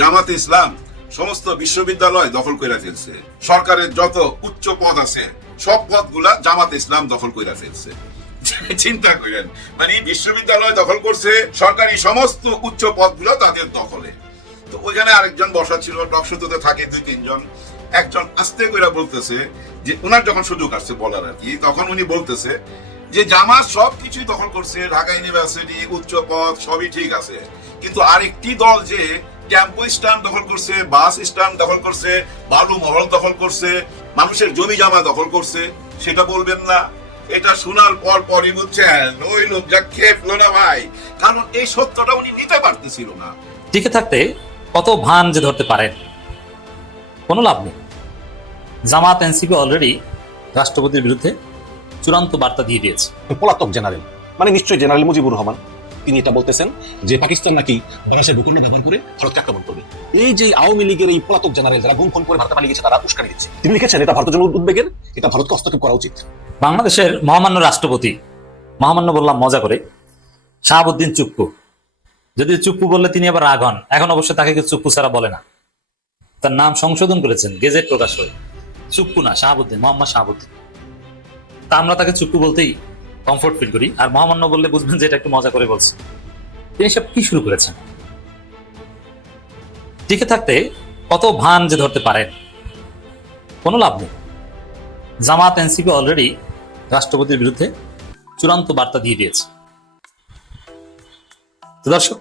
জামাত ইসলাম সমস্ত বিশ্ববিদ্যালয় দখল করে ফেলছে। সরকারের যত উচ্চ পদ আছে, সব পদগুলা জামাত ইসলাম দখল করে ফেলছে। চিন্তা করেন মানে বিশ্ববিদ্যালয় দখল করছে, সরকারি সমস্ত উচ্চ পদগুলো তাদের দখলে। তো ওইখানে আরেকজন বসা ছিল টকশোতে থাকে দুই, তিনজন। একজন আস্তে করে বলতেছে যে ওনার যখন সুযোগ আসছে বলার আর কি, তখন উনি বলতেছে যে, জামাত সব কিছুই দখল করছে, ঢাকা ইউনিভার্সিটি, উচ্চ পদ, সবই ঠিক আছে। কিন্তু আরেকটি দল যে ক্যাম্প স্ট্যান্ড দখল করছে বাস স্ট্যান্ড দখল করছে বালু মহল দখল করছে মানুষের জমি জামা দখল করছে সেটা বলবেন না। এটা শোনার পর পরই বুঝছেন ওই লোক যা খেপলো না ভাই। কারণ এই সত্যটা উনি নিতে পারতেছিল না। টিকে থাকতে কত ভান যে ধরতে পারেন কোনো লাভ নেই। জামাত এনসিপি অলরেডি রাষ্ট্রপতির বিরুদ্ধে চূড়ান্ত বার্তা দিয়ে দিয়েছে। পলাতক জেনারেল মানে নিশ্চয়ই জেনারেল মুজিবুর রহমান। তিনি এটা বলতেছেন যে পাকিস্তান নাকি বাংলাদেশের ভূখণ্ড ব্যবহার করে ভারতকে আক্রমণ করবে। এই যে আওয়ামী লীগের এই পলাতক জেনারেল যারা গুম খুন করে ভারতে পালিয়ে গেছে, তারা উস্কানি দিচ্ছে। তিনি লিখেছেন, এটা ভারতের জন্য উদ্বেগের, এটা ভারতকে হস্তক্ষেপ করা উচিত। বাংলাদেশের মহামান্য রাষ্ট্রপতি, মহামান্য বললাম মজা করে, শাহাবুদ্দিন চুপ্পু। যদি চুপ্পু বললে তিনি আবার রাগ হন, এখন অবশ্য তাকে কেউ চুপ্পু ছাড়া বলে না। তার নাম সংশোধন করেছেন, গেজেট প্রকাশ হয়ে চুপ্পু না, শাহাবুদ্দিন, মোহাম্মদ শাহাবুদ্দিন। তা আমরা তাকে চুপ্পু বলতেই কমফোর্ট ফিল করি। আর মহামান্য বললে বুঝবেন যে এটা একটু মজা করে বলছে। তিনি সব কি শুরু করেছেন? টিকে থাকতে কত ভান যে ধরতে পারেন কোনো লাভ নেই। জামাত এনসিপি অলরেডি রাষ্ট্রপতির বিরুদ্ধে চূড়ান্ত বার্তা দিয়ে দিয়েছে। দর্শক,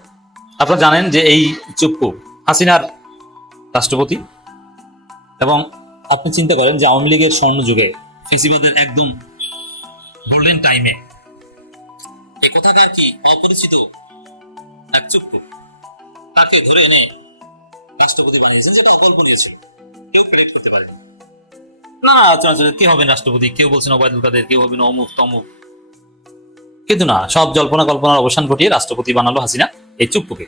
আপনারা জানেন যে এই চুপ্পু হাসিনার রাষ্ট্রপতি। এবং আপনি চিন্তা করেন যে আওয়ামী লীগের স্বর্ণ যুগে ফেসিবাদের একদম গোল্ডেন টাইমে। এই কথাটা কি অপরিচিত? এক চুপ্পু তাকে ধরে এনে রাষ্ট্রপতি বানিয়েছেন যেটা অকল্পনীয় কেউ প্রেডিক্ট করতে পারেনি। না না কে হবেন রাষ্ট্রপতি? কেউ বলছেন ওবায়দুল কাদের কেউ হবেন অমুক তমুক। কিন্তু না সব জল্পনা কল্পনার অবসান ঘটিয়ে রাষ্ট্রপতি বানালো হাসিনা। এই চুপ্পুকে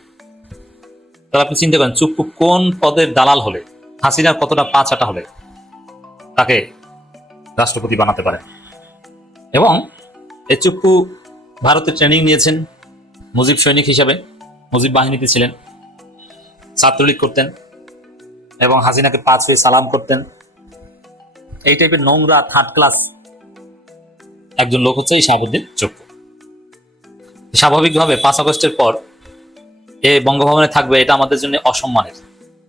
তাহলে আপনি চিন্তা করেন চুপ্পু কোন পদের দালাল হলে হাসিনার কতটা পাঁচাটা হলে তাকে রাষ্ট্রপতি বানাতে পারে এবং এই চুপ্পু ভারতে ট্রেনিং নিয়েছেন মুজিব সৈনিক হিসাবে, মুজিব বাহিনীতে ছিলেন, ছাত্রলীগ করতেন এবং হাসিনাকে পাঁচ হয়ে সালাম করতেন। এই টাইপের নোংরা থার্ড ক্লাস একজন লোক হচ্ছে এই শাহাবুদ্দিন চপ্পু স্বাভাবিকভাবে পাঁচ আগস্টের পর এ বঙ্গভবনে থাকবে, এটা আমাদের জন্য অসম্মানের।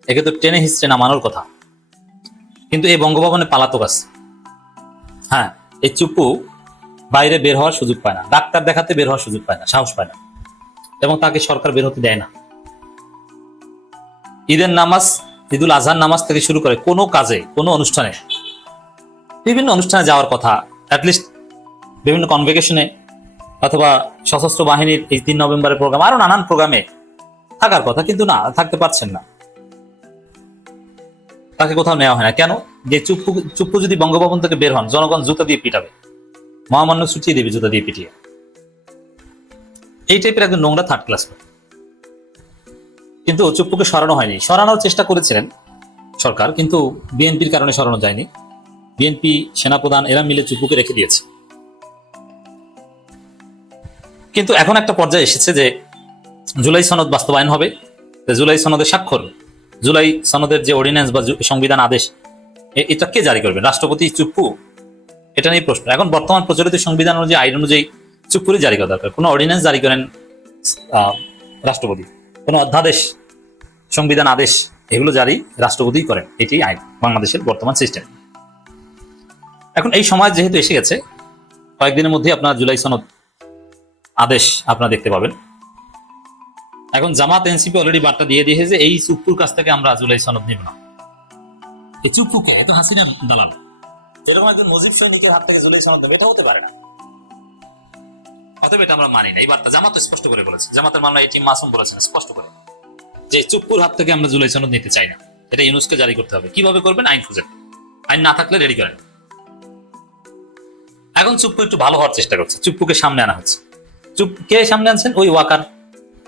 একে তো টেনে হিস্ট্রে নামানোর কথা। কিন্তু এই বঙ্গভবনে পালাতক আছে। হ্যাঁ এই চুপ্পু বাইরে বের হওয়ার সুযোগ পায় না। ডাক্তার দেখাতে বের হওয়ার সুযোগ পায় না, সাহস পায় না। এবং তাকে সরকার বের হতে দেয় না। ঈদের নামাজ, ঈদুল আজহার নামাজ থেকে শুরু করে কোনো কাজে, কোনো অনুষ্ঠানে, বিভিন্ন অনুষ্ঠানে যাওয়ার কথা অ্যাটলিস্ট বিভিন্ন কনভেকেশনে অথবা সশস্ত্র বাহিনীর এই তিন নভেম্বরের প্রোগ্রাম আরও নানান প্রোগ্রামে থাকার কথা, কিন্তু না, থাকতে পারছেন না। তাকে কোথাও নেওয়া হয় না। কেন? যে চুপ্পু চুপ্পু যদি বঙ্গভবন থেকে বের হন, জনগণ জুতা দিয়ে পিটাবে। মহামান্য সূচিয়ে দেবে জুতা দিয়ে পিটিয়ে। এই টাইপের একজন নোংরা থার্ড ক্লাস কিন্তু চুপ্পুকে সরানো হয়নি। সরানোর চেষ্টা করেছিলেন সরকার, কিন্তু বিএনপির কারণে সরানো যায়নি। বিএনপি, সেনাপ্রধান, এরা মিলে চুপ্পুকে রেখে দিয়েছে। কিন্তু এখন একটা পর্যায়ে এসেছে যে জুলাই সনদ বাস্তবায়ন হবে। জুলাই সনদের স্বাক্ষর, জুলাই সনদের যে অর্ডিন্যান্স বা সংবিধান আদেশ এটা কে জারি করবে? রাষ্ট্রপতি চুপ্পু এটা নিয়ে প্রশ্ন। এখন বর্তমান প্রচলিত সংবিধান অনুযায়ী, আইন অনুযায়ী চুপ্পুরই জারি করা দরকার। কোনো অর্ডিন্যান্স জারি করেন রাষ্ট্রপতি। কোনো অধ্যাদেশ, সংবিধান আদেশ, এগুলো জারি রাষ্ট্রপতিই করেন। এটি আইন, বাংলাদেশের বর্তমান সিস্টেম। এখন এই সময় যেহেতু এসে গেছে, কয়েকদিনের মধ্যে আপনার জুলাই সনদ আদেশ আপনারা দেখতে পাবেন। এখন জামাত, এনসিপি অলরেডি বার্তা দিয়ে দিয়েছে যে এই চুপ্পুর কাছ থেকে আমরা জুলাই সনদ নিব না। এই চুপ্পুকে এত হাসিনা দালাল। এরকম একজন মুজিব সৈনিকের হাত থেকে জুলাই সনদ দেবে এটা হতে পারে না। অতএব এটা আমরা মানি না। এই বার্তা জামাত স্পষ্ট করে বলেছে। জামাতের মামলা এই টিম মাসুম বলেছেন, স্পষ্ট করে। যে চুপ্পুর হাত থেকে আমরা জুলাই সনদ নিতে চাই না, এটা ইউনুসকে জারি করতে হবে। কীভাবে করবেন? আইন খুঁজেন আইন না থাকলে রেডি করেন। এখন চুপ্পু একটু ভালো হওয়ার চেষ্টা করছে। চুপ্পুকে সামনে আনা হচ্ছে। চুপ কে সামনে আনছেন? ওই ওয়াকার।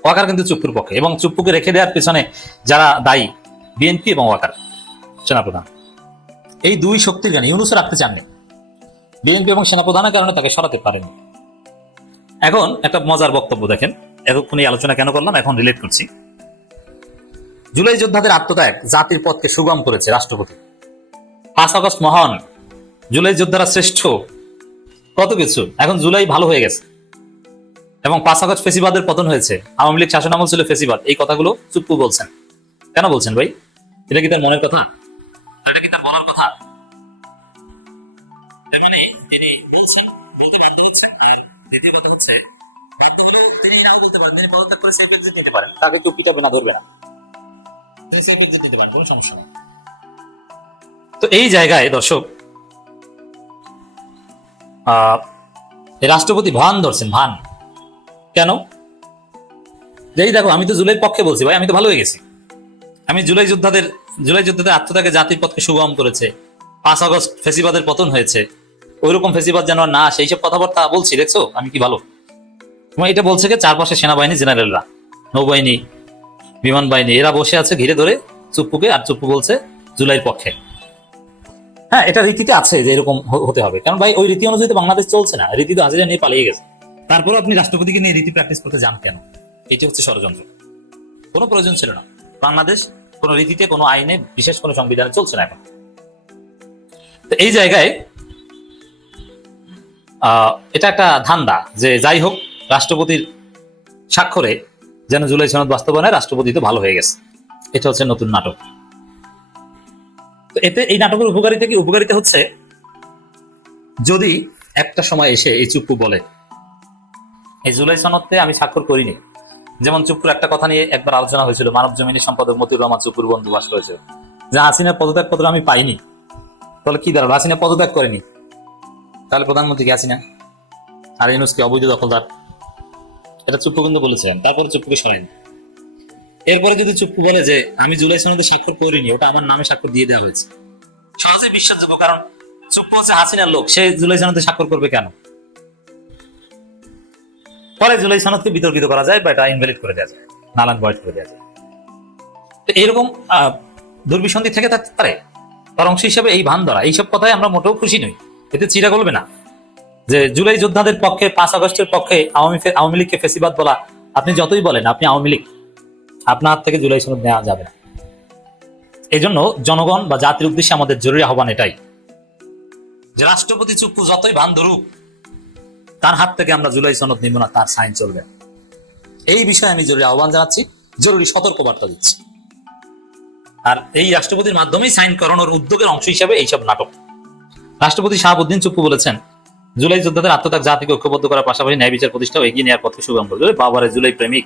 ওয়াকার কিন্তু চুপ্পুর পক্ষে। এবং চুপ্পুকে রেখে দেওয়ার পেছনে যারা দায়ী, বিএনপি এবং ওয়াকার। সেনাপ্রধান। এই দুই শক্তির গান ইউনুসও রাখতে চাননি। বিএনপি এবং সেনাপ্রধানের কারণে তাকে সরাতে পারেন। এখন একটা মজার বক্তব্য দেখেন। এতক্ষণ এই আলোচনা কেন করলাম? এখন রিলেট করছি। জুলাই যোদ্ধাদের আত্মত্যাগ জাতির পথকে সুগম করেছে রাষ্ট্রপতি। পাঁচ আগস্ট মহান। জুলাই যোদ্ধারা শ্রেষ্ঠ। কত কিছু। এখন জুলাই ভালো হয়ে গেছে। এবং পাঁচ আগস্ট ফেসিবাদের পতন হয়েছে। আওয়ামী লীগ শাসন আমল ছিল ফেসিবাদ। এই কথাগুলো চুপ্পু বলছেন। কেন বলছেন ভাই? এটা কি তার মনের কথা? এটা কি তার বলার কথা? এর মানে তিনি বলছেন, বলতে বাধ্য হচ্ছেন, আর দ্বিতীয় কথা হচ্ছে, বাধ্য হলেও তিনি আরও বলতে পারেন, তিনি পদত্যাগ করে সেফ এক্সিট নিতে পারেন। তাকে কেউ পিটাবে না, ধরবে না। তিনি সেফ এক্সিট নিতে পারেন, কোনো সমস্যা নেই। তো এই জায়গায়, দর্শক রাষ্ট্রপতি ভান ধরছেন, ভান। কেন? যেই দেখো, আমি তো জুলাইয়ের পক্ষে বলছি, ভাই, আমি তো ভালো হয়ে গেছি। আমি জুলাই যোদ্ধাদের জুলাই যোদ্ধাদের আত্মত্যাগে জাতির পথকে সুগম করেছে। পাঁচ আগস্ট ফেসিবাদের পতন হয়েছে। ওইরকম ফেসিবাদ যেন না সেই সব কথাবার্তা বলছি দেখছ? আমি কি ভালো? তোমার এটা বলছে কি? চারপাশে সেনাবাহিনী জেনারেলরা। নৌবাহিনী বিমান বাহিনী এরা বসে আছে ঘিরে ধরে চুপ্পুকে আর চুপ্পু বলছে জুলাইয়ের পক্ষে। হ্যাঁ এটা রীতিতে আছে যে এরকম হতে হবে। কারণ ভাই ওই রীতি অনুযায়ী তো বাংলাদেশ চলছে না। রীতি তো হাজিরা নিয়ে পালিয়ে গেছে। তারপরে আপনি রাষ্ট্রপতিকে নিয়ে রীতি প্র্যাকটিস করতে যান কেন? এটি হচ্ছে ষড়যন্ত্র। কোনো প্রয়োজন ছিল না। বাংলাদেশ কোনো রীতিতে কোনো আইনে বিশেষ কোনো সংবিধানে চলছে না এখন। তো এই জায়গায় এটা একটা ধান্দা যে যাই হোক, রাষ্ট্রপতির স্বাক্ষরে যেন জুলাই সনদ বাস্তবায়নে রাষ্ট্রপতি তো ভালো হয়ে গেছে। এটা হচ্ছে নতুন নাটক। এতে এই নাটকের উপকারিতা কি? উপকারিতা হচ্ছে যদি একটা সময় এসে এই চুপ্পু বলে, এই জুলাই সনদতে আমি স্বাক্ষর করিনি যেমন চুপুর একটা কথা নিয়ে একবার আলোচনা হয়েছিল, মানব জমিনী সম্পাদক মতিউর রহমান চুপুর বন্দোবাস করেছিল। যে হাসিনার পদত্যাগ পত্র আমি পাইনি। তাহলে কি দাঁড়াল? হাসিনা পদত্যাগ করেনি। তাহলে প্রধানমন্ত্রী কি হাসিনা? আর ইউনুস কি? অবৈধ দখলদার। এটা চুপ্পু কিন্তু বলেছেন তারপরে চুপ্পুকে সরাইনি। এরপরে যদি চুপ্পু বলে যে, আমি জুলাই সনদে স্বাক্ষর করিনি, ওটা আমার নামে স্বাক্ষর দিয়ে দেওয়া হয়েছে। সহজে বিশ্বাসযোগ্য, কারণ চুপ্পু হচ্ছে হাসিনার লোক। সে জুলাই সনদে স্বাক্ষর করবে কেন? পরে জুলাই সনদকে বিতর্কিত করা যায় বা এটা ইনভ্যালিড করে দেওয়া যায় নালান বয়স করে দেওয়া যায়। তো এরকম দুর্বিসন্ধি থেকে থাকতে পারে। তার অংশ হিসেবে এই ভান ধরা এইসব কথায় আমরা মোটেও খুশি নই। এতে চিরা করবে না। যে জুলাই যোদ্ধাদের পক্ষে, পাঁচ আগস্টের পক্ষে আওয়ামী আওয়ামী লীগকে ফেসিবাদ বলা, আপনি যতই বলেন, আপনি আওয়ামী লীগ, আপনার হাত থেকে জুলাই সনদ নেওয়া যাবে না। এই জন্য জনগণ বা জাতির উদ্দেশ্যে আমাদের জরুরি আহ্বান এটাই। যে রাষ্ট্রপতি চুপ্পু যতই ভান ধরুক তার হাত থেকে আমরা জুলাই সনদ নিব না, তার সাইন চলবে এই বিষয়ে আমি জরুরি আহ্বান জানাচ্ছি, জরুরি সতর্ক বার্তা দিচ্ছি। আর এই রাষ্ট্রপতির মাধ্যমেই সাইন করানোর উদ্যোগের অংশ হিসেবে এইসব নাটক। রাষ্ট্রপতি শাহাবুদ্দিন চুপ্পু বলেছেন, জুলাই যোদ্ধাদের আত্মত্যাগ, জাতিকে ঐক্যবদ্ধ করার পাশাপাশি ন্যায় বিচার প্রতিষ্ঠাও এগিয়ে নেওয়ার পথে সুগম করবে বাবারে, জুলাই প্রেমিক।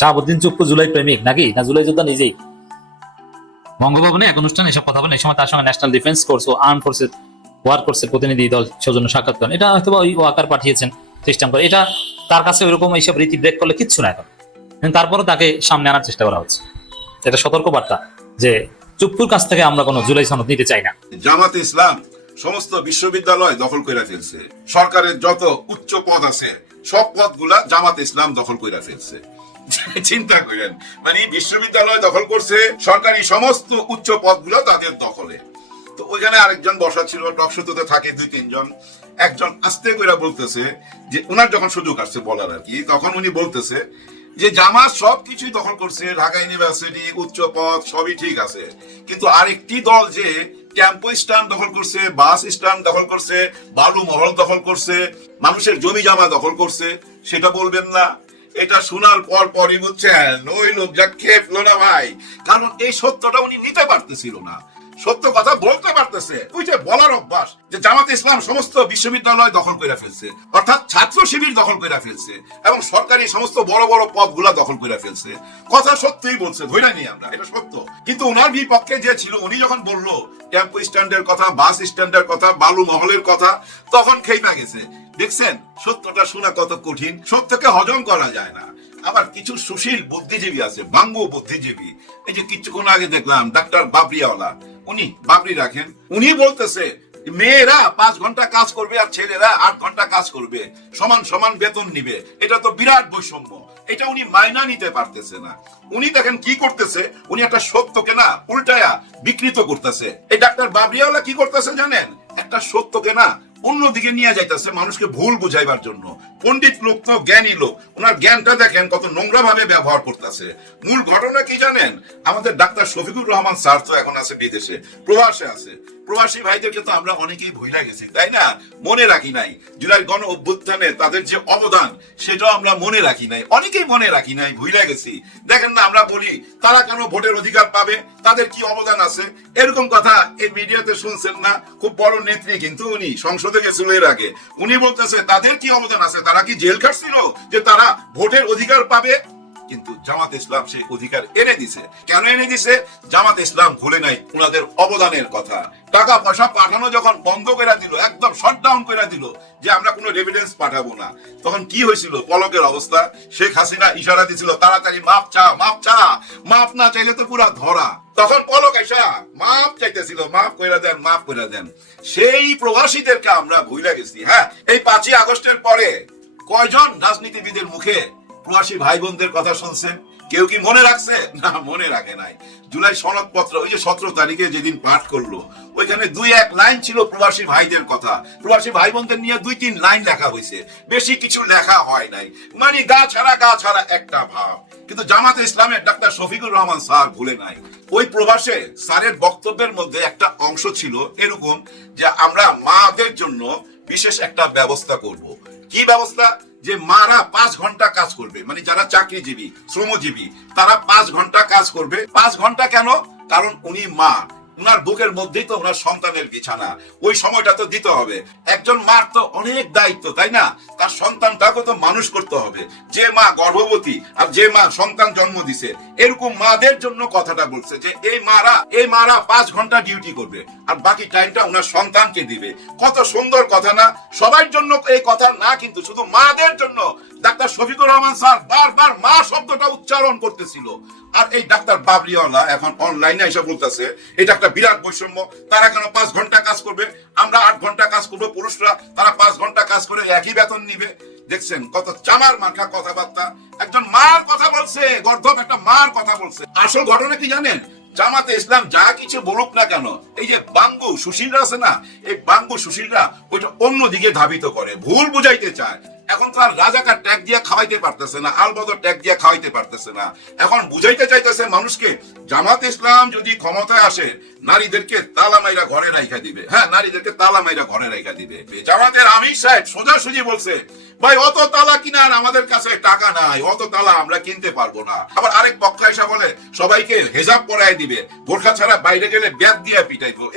শাহাবুদ্দিন চুপ্পু জুলাই প্রেমিক নাকি? না, জুলাই যোদ্ধা নিজেই। বঙ্গভবনে এক অনুষ্ঠান এসব কথা বলেন, এই সময় তার সঙ্গে ন্যাশনাল ডিফেন্স কোর্স ও আর্ম ফোর্সেস ওয়ার কোর্সের প্রতিনিধি দল সৌজন্য সাক্ষাৎ করেন। এটা হয়তো ওই ওয়াকার পাঠিয়েছেন, সিস্টেম করে। এটা তার কাছে ওইরকম এইসব রীতি ব্রেক করলে কিচ্ছু না এখন। তারপরে তাকে সামনে আনার চেষ্টা করা হচ্ছে। এটা সতর্ক বার্তা যে চুপ্পুর কাছ থেকে আমরা কোনো জুলাই সনদ নিতে চাই না। জামাত ইসলাম সমস্ত বিশ্ববিদ্যালয় দখল করে ফেলছে। সরকারের যত উচ্চ পদ আছে, সব পদগুলা জামাত ইসলাম দখল করে ফেলছে। চিন্তা করেন মানে বিশ্ববিদ্যালয় দখল করছে সরকারি সমস্ত উচ্চ পদগুলো তাদের দখলে। তো ওইখানে আরেকজন বসা ছিল টকশোতে থাকে দুই, তিনজন। একজন আস্তে করে বলতেছে যে ওনার যখন সুযোগ আসছে বলার আর কি, তখন উনি বলতেছে যে, জামাত সব কিছুই দখল করছে, ঢাকা ইউনিভার্সিটি, উচ্চ পদ, সবই ঠিক আছে। কিন্তু আরেকটি দল যে টেম্পো স্ট্যান্ড দখল করছে, বাস স্ট্যান্ড দখল করছে, বালু মহল দখল করছে, মানুষের জমি জামা দখল করছে, সেটা বলবেন না। এটা শোনার পর পরই বুঝছেন, ওই লোক যা খেপলো না ভাই। কারণ এই সত্যটা উনি নিতে পারতেছিল না। সত্য কথা বলতে পারতেছে। ওই যে বলার অভ্যাস যে জামাত ইসলাম সমস্ত বিশ্ববিদ্যালয় দখল করে ফেলছে, অর্থাৎ ছাত্র শিবির দখল করে ফেলছে এবং সরকারি সমস্ত বড় বড় পদগুলা দখল করে ফেলছে। কথা সত্যিই বলছে ধৈর্য নিয়ে আমরা, এটা সত্য। কিন্তু ওনার বিপক্ষে যে ছিল, উনি যখন বলল টেম্পো স্ট্যান্ডের কথা, বাস স্ট্যান্ডের কথা, বালু মহলের কথা, তখন খেইমা গেছে। দেখছেন, সত্যটা শোনা কত কঠিন, সত্যকে হজম করা যায় না। আবার কিছু সুশীল বুদ্ধিজীবী আছে, বাঙ্গু বুদ্ধিজীবী। এই যে কিছুক্ষণ আগে দেখলাম, ডাক্তার বাবরিয়াওয়ালা উনি, বাবরি রাখেন, উনি বলতেছে, মেয়েরা পাঁচ ঘণ্টা কাজ করবে আর ছেলেরা আট ঘণ্টা কাজ করবে, সমান সমান বেতন নিবে। এটা তো বিরাট বৈষম্য। এটা উনি মাইনা নিতে পারতেছে না। উনি দেখেন কি করতেছে, উনি একটা সত্যকে না উল্টায়া বিকৃত করতেছে। এই ডাক্তার বাবরিয়াওয়ালা কি করতেছে জানেন? একটা সত্যকে না অন্যদিকে নিয়ে যাইতেছে মানুষকে ভুল বুঝাইবার জন্য। পণ্ডিত লোক তো জ্ঞানী লোক। ওনার জ্ঞানটা দেখেন কত নোংরা ভাবে ব্যবহার করতেছে। মূল ঘটনা কি জানেন? আমাদের ডাক্তার শফিকুর রহমান স্যার তো এখন আছে বিদেশে, প্রবাসে আছে। প্রবাসী ভাইদেরকে তো আমরা অনেকেই ভুলে গেছি, তাই না? মনে রাখি নাই। জুলাই গণ অভ্যুত্থানে তাদের যে অবদান, সেটাও আমরা মনে রাখি নাই। অনেকেই মনে রাখি নাই ভুলে গেছি। দেখেন না, আমরা বলি, তারা কেন ভোটের অধিকার পাবে? তাদের কি অবদান আছে? এরকম কথা এই মিডিয়াতে শুনছেন না। খুব বড় নেত্রী কিন্তু উনি, সংসদে গেছিল এর আগে। উনি বলতেছে, তাদের কি অবদান আছে? তারা কি জেল খাটছিল? যে তারা ভোটের অধিকার পাবে? কিন্তু জামাত ইসলাম সেই অধিকার এনে দিছে। কেন এনে দিছে? জামাত ইসলাম ভুলে নাই ওনাদের অবদানের কথা। টাকা পয়সা পাঠানো যখন বন্ধ করে দিল, একদম শটডাউন করে দিল যে আমরা কোনো রেভিডেন্স পাঠাবো না। তখন কি হয়েছিল? পলকের অবস্থা। শেখ হাসিনা ইশারা দিছিল, তাড়াতাড়ি মাপ চা মাপ চা। মাপ না চাইলে তো পুরা ধরা। তখন পলক আইসা মাপ চাইতেছিল, মাপ কইরা দেন, মাপ কইরা দেন। সেই প্রবাসীদেরকে আমরা ভুলে গেছি। হ্যাঁ এই পাঁচই আগস্টের পরে কয়জন রাজনীতিবিদের মুখে প্রবাসী ভাই বোনদের কথা শুনছেন? কেউ কি মনে রাখছে? না, মনে রাখে নাই। জুলাই সনদপত্র, ওই যে সতেরো তারিখে যেদিন পাঠ করল, ওইখানে দুই এক লাইন ছিল প্রবাসী ভাইদের কথা। প্রবাসী ভাই বোনদের নিয়ে দুই তিন লাইন লেখা হয়েছে। বেশি কিছু লেখা হয় নাই। মানে গা ছাড়া গা ছাড়া একটা ভাব। কিন্তু জামাতে ইসলামের ডাক্তার শফিকুর রহমান স্যার ভুলে নাই। ওই প্রবাসে স্যারের বক্তব্যের মধ্যে একটা অংশ ছিল এরকম যে আমরা মাদের জন্য বিশেষ একটা ব্যবস্থা করব। কি ব্যবস্থা? যে মারা পাঁচ ঘণ্টা কাজ করবে মানে যারা চাকরিজীবী, শ্রমজীবী, তারা পাঁচ ঘণ্টা কাজ করবে। পাঁচ ঘণ্টা কেন? কারণ উনি মা। উনার বুকের মধ্যেই তো ওনার সন্তানের বিছানা। ওই সময়টা তো দিতে হবে। একজন মার তো অনেক দায়িত্ব, তাই না? তার সন্তানটাকে তো মানুষ করতে হবে। যে মা গর্ভবতী আর যে মা সন্তান জন্ম দিছে, এরকম মাদের জন্য কথাটা বলছে যে, এই মারা এই মারা পাঁচ ঘণ্টা ডিউটি করবে আর বাকি টাইমটা ওনার সন্তানকে দিবে। কত সুন্দর কথা না? সবার জন্য এই কথা না, কিন্তু শুধু মাদের জন্য। ডাক্তার শফিকুর রহমান স্যার বারবার মা শব্দটা উচ্চারণ করতেছিল। আর এই ডাক্তার বাবরিওয়ালা এখন অনলাইনে এসে বলতেছে এটা একটা বিরাট বৈষম্য। তারা কেন পাঁচ ঘণ্টা কাজ করবে? আমরা আট ঘণ্টা কাজ করব, পুরুষরা। তারা পাঁচ ঘণ্টা কাজ করে একই বেতন নিবে। দেখছেন কত চামার মার্কা কথাবার্তা। একজন মার কথা বলছে, গর্ধব একটা মার কথা বলছে। আসল ঘটনা কি জানেন? জামাতে ইসলাম যা কিছু বলুক না কেন এই যে বাঙ্গু, সুশীলরা আছে না, এই বাঙ্গু সুশীলরা ওইটা অন্যদিকে ধাবিত করে, ভুল বুঝাইতে চায়। এখন তো আর রাজাকার ট্যাগ দিয়ে খাওয়াইতে পারতেছে না, আলবদর ট্যাগ দিয়ে খাওয়াইতে পারতেছে না। এখন বুঝাইতে চাইতেছে মানুষকে, জামাত ইসলাম যদি ক্ষমতায় আসে, নারীদেরকে তালা মাইরা ঘরে রাইখা দিবে। হ্যাঁ নারীদেরকে তালা মাইরা ঘরে রাইখা দিবে। জামাতের আমির সাহেব সোজাসুজি বলছে, ভাই, অত তালা কিনার আমাদের কাছে টাকা নাই, অত তালা আমরা কিনতে পারব না। আবার আরেক পক্ষ এসে বলে, সবাইকে হেজাব পরাই দিবে বোরখা ছাড়া বাইরে গেলে ব্যাগ দিয়ে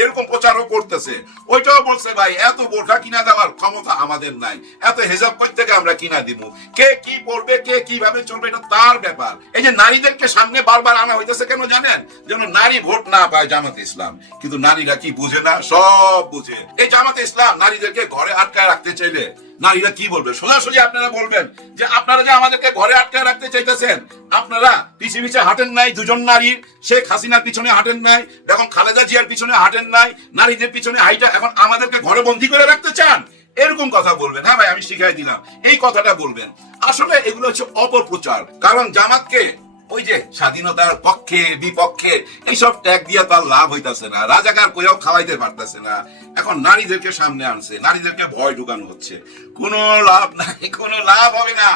এরকম প্রচারও করতেছে। ওইটাও বলছে, ভাই, এত বোরখা কিনা দেওয়ার ক্ষমতা আমাদের নাই। এত হেজাব কই থেকে আমরা কিনা দিব কে কি পড়বে কে কীভাবে চলবে, এটা তার ব্যাপার। এই যে নারীদেরকে সামনে বারবার আনা হইতেছে কেন জানেন? যেন নারী ভোট না পায় জামাতে ইসলাম। কিন্তু নারীরা কি বুঝে না? সব বুঝে। এই জামাতে ইসলাম নারীদেরকে ঘরে আটকায় রাখতে চাইলে নারীরা কি বলবে? সোজাসুজি আপনারা বলবেন যে আপনারা যে আমাদেরকে ঘরে আটকায় রাখতে চাইতেছেন, আপনারা পিছিয়ে পিছিয়ে হাঁটেন নাই, দুজন নারী, শেখ হাসিনার পিছনে হাঁটেন নাই এখন খালেদা জিয়ার পিছনে হাঁটেন নাই, নারীদের পিছনে হাইটা এখন আমাদেরকে ঘরে বন্দি করে রাখতে চান? এরকম কথা বলবেন। হ্যাঁ ভাই, আমি শিখাই দিলাম। এই কথাটা বলবেন। আসলে এগুলো হচ্ছে অপপ্রচার। কারণ জামাতকে ওই যে স্বাধীনতার পক্ষে, বিপক্ষে, এইসব ট্যাগ দিয়ে তার লাভ হইতাছে না। রাজাকার কইও খাওয়াইতে পারতেছে না। এখন নারীদেরকে সামনে আনছে, নারীদেরকে ভয় ঢুকানো হচ্ছে। কোন লাভ নাই, কোন লাভ হবে না।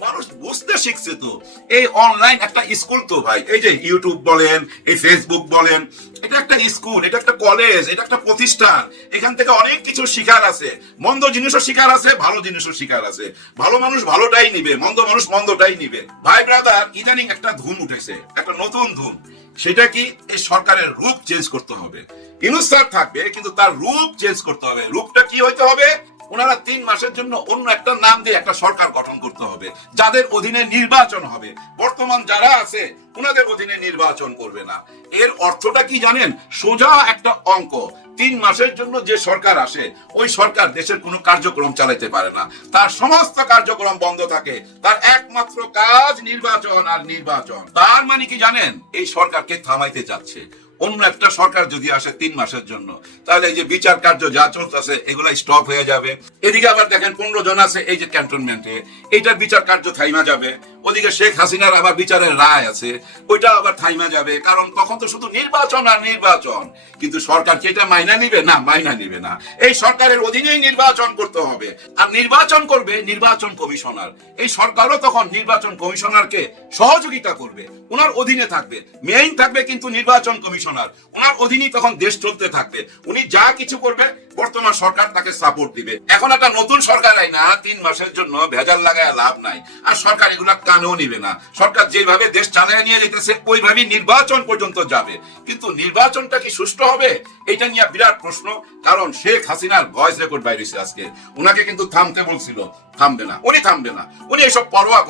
মানুষ বুঝতে শিখছে তো। এই অনলাইন একটা স্কুল তো ভাই এই যে ইউটিউব বলেন, এই ফেসবুক বলেন এটা একটা স্কুল, এটা একটা কলেজ, এটা একটা প্রতিষ্ঠান। এখান থেকে অনেক কিছু শিকার আছে। মন্দ জিনিসও শিকার আছে, ভালো জিনিসও শিকার আছে। ভালো মানুষ ভালোটাই নিবে, মন্দ মানুষ মন্দটাই নিবে। ভাই ব্রাদার ইদানিং একটা ধুম উঠেছে, একটা নতুন ধুম। সেটা কি? এই সরকারের রূপ চেঞ্জ করতে হবে। ইনুস থাকবে, কিন্তু তার রূপ চেঞ্জ করতে হবে। রূপটা কি হইতে হবে? ওনারা তিন মাসের জন্য অন্য একটা নাম দিয়ে একটা সরকার গঠন করতে হবে, যাদের অধীনে নির্বাচন হবে। বর্তমান যারা আছে, ওনাদের অধীনে নির্বাচন করবে না। এর অর্থটা কি জানেন? সোজা একটা অঙ্ক। তিন মাসের জন্য যে সরকার আসে, ওই সরকার দেশের কোনো কার্যক্রম চালাতে পারে না। তার সমস্ত কার্যক্রম বন্ধ থাকে। তার একমাত্র কাজ নির্বাচন আর নির্বাচন। তার মানে কি জানেন? এই সরকারকে থামাইতে যাচ্ছে অন্য একটা সরকার যদি আসে তিন মাসের জন্য, তাহলে এই যে বিচার কার্য যা চলতেছে এগুলা স্টপ হয়ে যাবে। এদিকে আবার দেখেন, পনেরো জন আছে, এই যে ক্যান্টনমেন্টে এইটার বিচার কার্য থাইমা যাবে। ওদিকে শেখ হাসিনার আবার বিচারের রায় আছে, ওইটা আবার থাইমা যাবে, কারণ তখন তো শুধু নির্বাচন আর নির্বাচন। কিন্তু সরকার কি এটা মাইনা নিবে? না, মাইনা নিবে না। এই সরকারের অধীনেই নির্বাচন করতে হবে। আর নির্বাচন করবে নির্বাচন কমিশনার। এই সরকারও তখন নির্বাচন কমিশনারকে সহযোগিতা করবে। ওনার অধীনে থাকবে। মেইন থাকবে কিন্তু নির্বাচন কমিশনার। ওনার অধীনেই তখন দেশ চলতে থাকবে। উনি যা কিছু করবে বর্তমান সরকার তাকে সাপোর্ট দিবে। এখন একটা নতুন সরকার আই না তিন মাসের জন্য ভেজাল লাগায় লাভ নাই। আর সরকার এগুলা কানেও নিবে না। সরকার যেভাবে দেশ চালায় নিয়ে যেতেছে ওইভাবে নির্বাচন পর্যন্ত যাবে। কিন্তু নির্বাচনটা কি সুষ্ঠু হবে? এটা নিয়ে বিরাট প্রশ্ন। কারণ শেখ হাসিনার ভয়েস রেকর্ড বাইরেছে আজকে। উনাকে কিন্তু থামতে বলছিল। থামবে না, উনি থামবে না। উনি এসব পরোয়া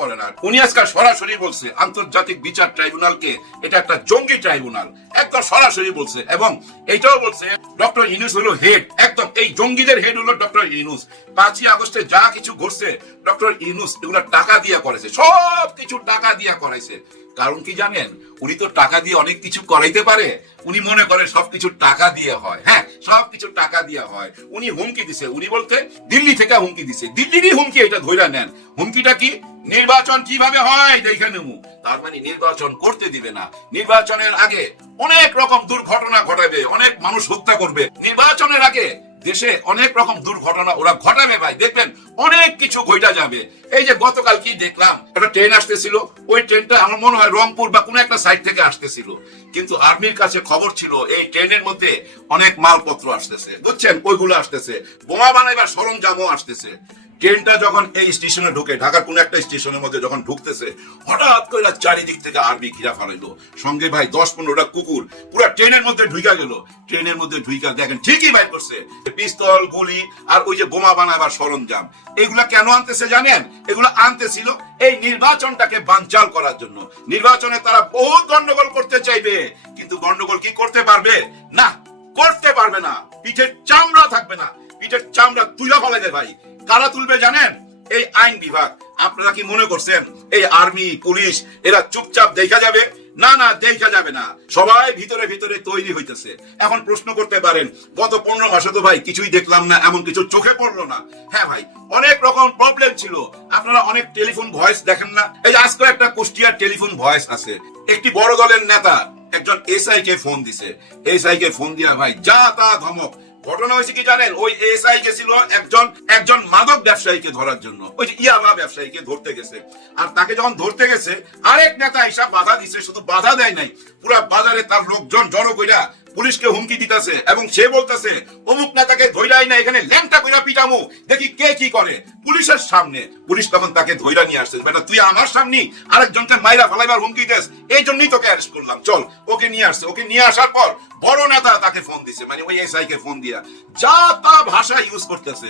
উনি আজকাল সরাসরি বলছে, আন্তর্জাতিক বিচার ট্রাইব্যুনালকে এটা একটা জঙ্গি ট্রাইব্যুনাল। একদম সরাসরি বলছে এবং এইটাও বলছে, ডক্টর ইনুস হলো হেড। একদম এই জঙ্গিদের হেড হলো ডক্টর ইনুস পাঁচই আগস্টে যা কিছু ঘটছে, ডক্টর ইনুস এগুলো টাকা দিয়া করেছে সব কিছু টাকা দিয়া করাইছে। কারণ কি জানেন? উনি তো টাকা দিয়ে অনেক কিছু করাইতে পারে। উনি মনে করে সবকিছু টাকা দিয়ে হয়। হ্যাঁ সবকিছু টাকা দিয়ে হয়। উনি হুমকি দিছে। উনি বলতে, দিল্লি থেকে হুমকি দিছে। দিল্লিরই হুমকি এটা ধইরা নেন। হুমকিটা কি? নির্বাচন কীভাবে হয়? দেখে নেব। তার মানে নির্বাচন করতে দিবে না। নির্বাচনের আগে অনেক রকম দুর্ঘটনা ঘটাবে। অনেক মানুষ হত্যা করবে। নির্বাচনের আগে দেশে অনেক রকম দুর্ঘটনা ওরা ঘটাবে ভাই, দেখবেন অনেক কিছু ঘটা যাবে। এই যে গতকাল কি দেখলাম, একটা ট্রেন আসতেছিল, ওই ট্রেনটা আমার মনে হয় রংপুর বা কোনো একটা সাইড থেকে আসতেছিল। কিন্তু আর্মির কাছে খবর ছিল, এই ট্রেনের মধ্যে অনেক মালপত্র আসতেছে, বুঝছেন? ওইগুলো আসতেছে, বোমা বানাইবার সরঞ্জামও আসতেছে। ট্রেনটা যখন এই স্টেশনে ঢুকে, ঢাকার কোন একটা স্টেশনের মধ্যে যখন ঢুকতেছে, হঠাৎ করে চারিদিক থেকে আর্মি ঘিরা ফেলাইলো। সঙ্গে ভাই, দশ পনেরোটা কুকুর, পুরো ট্রেনের মধ্যে ঢুইকা গেল। ট্রেনের মধ্যে ঢুইকা দেখেন, ঠিকই বাইর করছে। পিস্তল, গুলি আর ওই যে বোমা বানাবার সরঞ্জাম। এগুলা কেন আনতেছে জানেন? এগুলো আনতেছিল এই নির্বাচনটাকে বানচাল করার জন্য। নির্বাচনে তারা বহুত গন্ডগোল করতে চাইবে, কিন্তু গন্ডগোল কি করতে পারবে? না, করতে পারবে না। পিঠের চামড়া থাকবে না। পিঠের চামড়া তুলে ফেলাইবে ভাই। কারা তুলবে জানেন? এই আইন বিভাগ। আপনারা কি মনে করছেন? এই আর্মি, পুলিশ, এরা চুপচাপ দেখা যাবে? না না, দেখা যাবে না। সবাই ভিতরে ভিতরে তৈরি হইতেছে। এখন প্রশ্ন করতে পারেন, গত পনেরো মাসে তো ভাই কিছুই দেখলাম না, এমন কিছু চোখে পড়ল না। হ্যাঁ ভাই, অনেক রকম প্রবলেম ছিল। আপনারা অনেক টেলিফোন ভয়েস দেখেন না? এই যে আজকে একটা কুষ্টিয়ার টেলিফোন ভয়েস আছে। একটি বড় দলের নেতা একজন এসআই কে ফোন দিছে। এসআই কে ফোন দিয়া ভাই, যা তা ধমক। ঘটনা হয়েছে কি জানেন? ওই এসআই গেছিল একজন একজন মাদক ব্যবসায়ীকে ধরার জন্য। ওই যে ইয়াবা ব্যবসায়ীকে ধরতে গেছে। আর তাকে যখন ধরতে গেছে, আরেক নেতা হিসাব বাধা দিছে, শুধু বাধা দেয় নাই, পুরা বাজারে তার লোকজন জড়ো কইরা পুলিশকে হুমকি দিতেছে এবং সে বলতেছে, অমুক নেতাকে ধৈরাই না, এখানে ল্যাংটা কইরা পিটামু। দেখি কে কি করে। পুলিশের সামনে, পুলিশ তখন তাকে ধৈরা নিয়ে আসছে। বেটা, তুই আমার সামনে আরেকজনকে মাইরা ফেলাইবার হুমকি দেস। এই জন্যই তোকে অ্যারেস্ট করলাম। চল, ওকে নিয়ে আসছে। ওকে নিয়ে আসার পর বড় নেতা তাকে ফোন দিছে মানে ওই এসআই কে ফোন দিয়া। যা তা ভাষা ইউজ করতেছে।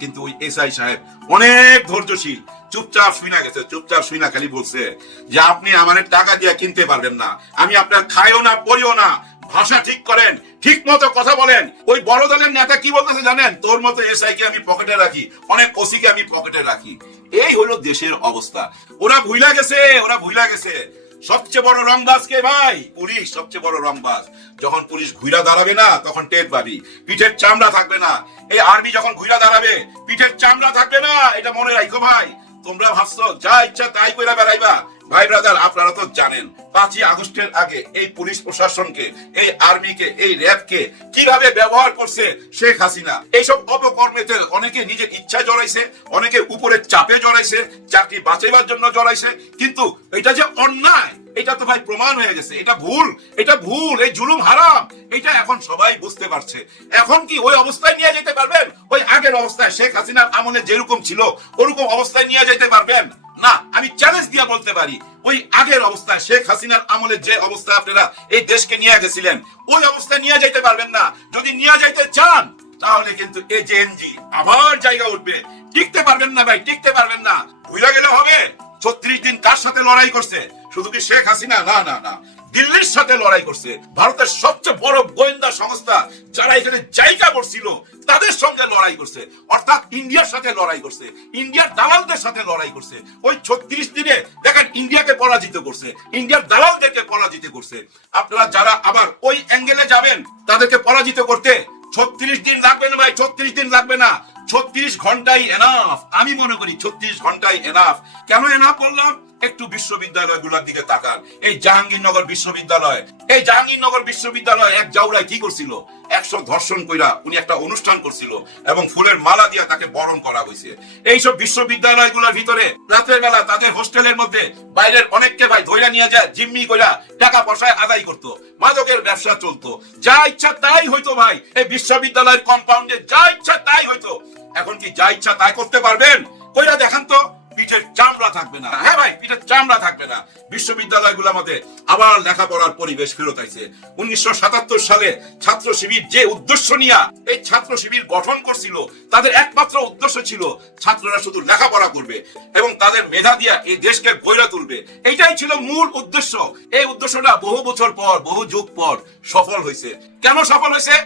কিন্তু ওই এসআই সাহেব অনেক ধৈর্যশীল। চুপচাপ শুইনা গেছে। চুপচাপ শুইনা খালি বলছে যে, আপনি আমার টাকা দিয়ে কিনতে পারবেন না। আমি আপনার খাইও না, পড়িও না। ভাষা ঠিক করেন, ঠিক মতো কথা বলেন। ওই বড় দলের নেতা কি বলতেছে জানেন? তোর মতো এসআই কে আমি পকেটে রাখি, অনেক ওসিকে আমি পকেটে রাখি। এই হলো দেশের অবস্থা। ওরা ভুইলা গেছে, ওরা ভুইলা গেছে। সবচেয়ে বড় রংবাজ কে ভাই? পুলিশ, সবচেয়ে বড় রংবাজ। যখন পুলিশ ঘুরা দাঁড়াবে না, তখন টের পাবি। পিঠের চামড়া থাকবে না। এই আর্মি যখন ঘুরা দাঁড়াবে, পিঠের চামড়া থাকবে না। এটা মনে রাখো ভাই। তোমরা ভাবছ, যা ইচ্ছা তাই কইরা বেড়াইবা। ভাই ব্রাদার, আপনারা তো জানেন, পাঁচই আগস্টের আগে এই পুলিশ প্রশাসনকে, এই আর্মিকে, এই র্যাবকে কীভাবে ব্যবহার করছে শেখ হাসিনা? এইসব অপকর্মেতে অনেকে নিজের ইচ্ছায় জড়াইছে, অনেকে উপরে চাপে জড়াইছে, চাকরি বাঁচাইবার জন্য জড়াইছে, কিন্তু এটা যে অন্যায়, এটা তো ভাই প্রমাণ হয়ে গেছে, এটা ভুল এটা ভুল, এই জুলুম হারাম, এটা এখন সবাই বুঝতে পারছে। এখন কি ওই অবস্থায় নিয়ে যেতে পারবেন? ওই আগের অবস্থায় শেখ হাসিনার আমলে যেরকম ছিল, ওরকম অবস্থায় নিয়ে যেতে পারবেন? না, আমি চ্যালেঞ্জ দিয়ে বলতে পারি। ওই আগের অবস্থা, শেখ হাসিনার আমলে যে অবস্থা আপনারা এই দেশকে নিয়ে গেছিলেন, ওই অবস্থায় নিয়ে যাইতে পারবেন না। যদি নিয়ে যাইতে চান, তাহলে কিন্তু এই জেএনজি আবার জায়গা উঠবে। টিকতে পারবেন না ভাই, টিকতে পারবেন না। ভুলে গেলে হবে। ছত্রিশ দিন কার সাথে লড়াই করছে? শুধু কি শেখ হাসিনা? না না না। দিল্লির সাথে লড়াই করছে। ভারতের সবচেয়ে বড় গোয়েন্দা সংস্থা যারা এখানে জায়গা করছিল, তাদের সঙ্গে লড়াই করছে। অর্থাৎ ইন্ডিয়ার সাথে লড়াই করছে। ইন্ডিয়ার দালালদের সাথে লড়াই করছে। ওই ছত্রিশ দিনে দেখেন ইন্ডিয়াকে পরাজিত করছে। ইন্ডিয়ার দালালদেরকে পরাজিত করছে। আপনারা যারা আবার ওই অ্যাঙ্গেলে যাবেন, তাদেরকে পরাজিত করতে ছত্রিশ দিন লাগবে না ভাই, ছত্রিশ দিন লাগবে না। ছত্রিশ ঘন্টাই এনাফ আমি মনে করি ছত্রিশ ঘন্টাই এনাফ কেন এনাফ বললাম? একটু বিশ্ববিদ্যালয়গুলোর দিকে তাকান। এই জাহাঙ্গীরনগর বিশ্ববিদ্যালয়, এই জাহাঙ্গীরনগর বিশ্ববিদ্যালয় এক জাউরায় কি করছিল? একশো ধর্ষণ কইরা উনি একটা অনুষ্ঠান করছিল এবং ফুলের মালা দিয়া তাকে বরণ করা হয়েছে এইসব বিশ্ববিদ্যালয়গুলোর ভিতরে রাতের বেলা তাদের হোস্টেলের মধ্যে বাইরের অনেককে ভাই ধৈর্য নিয়ে যায়, জিম্মি কইরা টাকা পয়সায় আদায় করতো। মাদকের ব্যবসা চলতো। যা ইচ্ছা তাই হইতো ভাই। এই বিশ্ববিদ্যালয়ের কম্পাউন্ডে যা ইচ্ছা তাই হইতো। এখন কি যা ইচ্ছা তাই করতে পারবেন? কইরা দেখান তো। পিঠের চামড়া থাকবে না। হ্যাঁ ভাই, পিঠের চামড়া থাকবে না। বিশ্ববিদ্যালয়গুলোর মধ্যে আবার লেখাপড়ার পরিবেশ ফেরত আইছে। উনিশশো সাতাত্তর সালে ছাত্র শিবির যে উদ্দেশ্য নিয়ে এই ছাত্র শিবির গঠন করছিল, তাদের একমাত্র উদ্দেশ্য ছিল ছাত্ররা শুধু লেখাপড়া করবে এবং তাদের মেধা দিয়া এই দেশকে গড়ে তুলবে। এইটাই ছিল মূল উদ্দেশ্য। এই উদ্দেশ্যটা বহু বছর পর, বহু যুগ পর সফল হয়েছে কেন সফল হয়েছে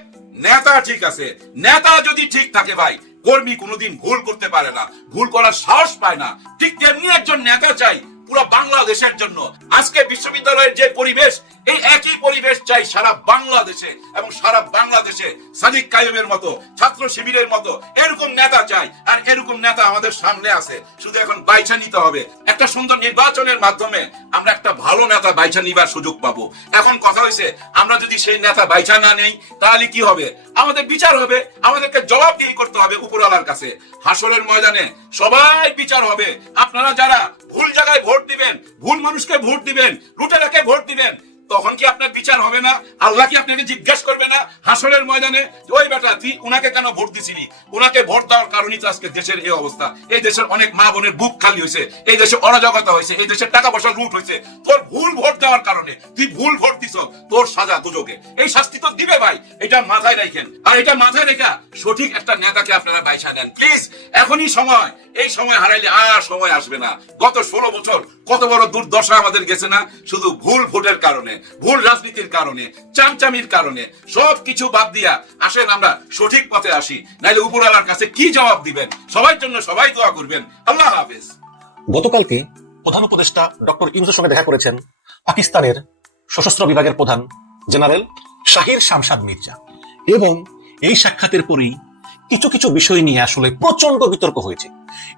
নেতা ঠিক আছে। নেতা যদি ঠিক থাকে ভাই কর্মী কোনোদিন ভুল করতে পারে না। ভুল করার সাহস পায় না। ঠিক তেমনি একজন নেতা চাই। পুরো বাংলাদেশের জন্য। আজকে বিশ্ববিদ্যালয়ের যে পরিবেশ, এই একই পরিবেশ চাই সারা বাংলাদেশে এবং সারা বাংলাদেশে সাদিক কায়েমের মতো, ছাত্র শিবিরের মতো। এরকম নেতা চাই, আর এরকম নেতা আমাদের সামনে আছে। শুধু এখন বাইছা নিতে হবে। একটা সুন্দর নির্বাচনের মাধ্যমে আমরা একটা ভালো নেতা বাইছা নিবার সুযোগ পাবো। এখন কথা হয়েছে, আমরা যদি সেই নেতা বাইছা না নেই, তাহলে কি হবে? আমাদের বিচার হবে, আমাদেরকে জবাবদিহি করতে হবে উপরওয়ালার কাছে। হাসরের ময়দানে সবাই বিচার হবে। আপনারা যারা ভুল জায়গায় ভোট দিবেন। ভুল মানুষকে ভোট দিবেন। লুটেরাকে ভোট দিবেন। তখন কি আপনার বিচার হবে না? আল্লাহ কি আপনাকে জিজ্ঞাসা করবে না? হাসরের ময়দানে, ওই বেটা, তুই উনাকে কেন ভোট দিছিলি? উনাকে ভোট দেওয়ার কারণেই তো আজকে দেশের এই অবস্থা। এই দেশের অনেক মা বোনের বুক খালি হয়েছে। এই দেশে অরাজকতা হয়েছে। এই দেশের টাকা পয়সা লুট হয়েছে। তোর ভুল ভোট দেওয়ার কারণে তুই ভুল ভোট দিছ তোর সাজা দুযোগে এই শাস্তি তো দিবে ভাই। এটা মাথায় রাখেন। আর এটা মাথায় রেখা সঠিক একটা নেতাকে আপনারা বাইছা নেন প্লিজ, এখনই সময়। এই সময় হারাইলে আর সময় আসবে না। গত ষোলো বছর কত বড় দুর্দশা আমাদের গেছে না? শুধু ভুল ভোটের কারণে। ভুল রাজনীতির কারণে, চামচামির কারণে সব কিছু বাদ দিয়া আসেন আমরা সঠিক পথে আসি। নাইলে উপরওয়ালার কাছে কি জবাব দিবেন? সবার জন্য সবাই দোয়া করবেন। আল্লাহ হাফেজ। গতকালকে প্রধান উপদেষ্টা ডক্টর ইউনুসের সঙ্গে দেখা করেছেন পাকিস্তানের সশস্ত্র বিভাগের প্রধান জেনারেল শাহির শামশাদ মির্জা। এবং এই সাক্ষাতের পরেই কিছু কিছু বিষয় নিয়ে আসলে প্রচণ্ড বিতর্ক হয়েছে।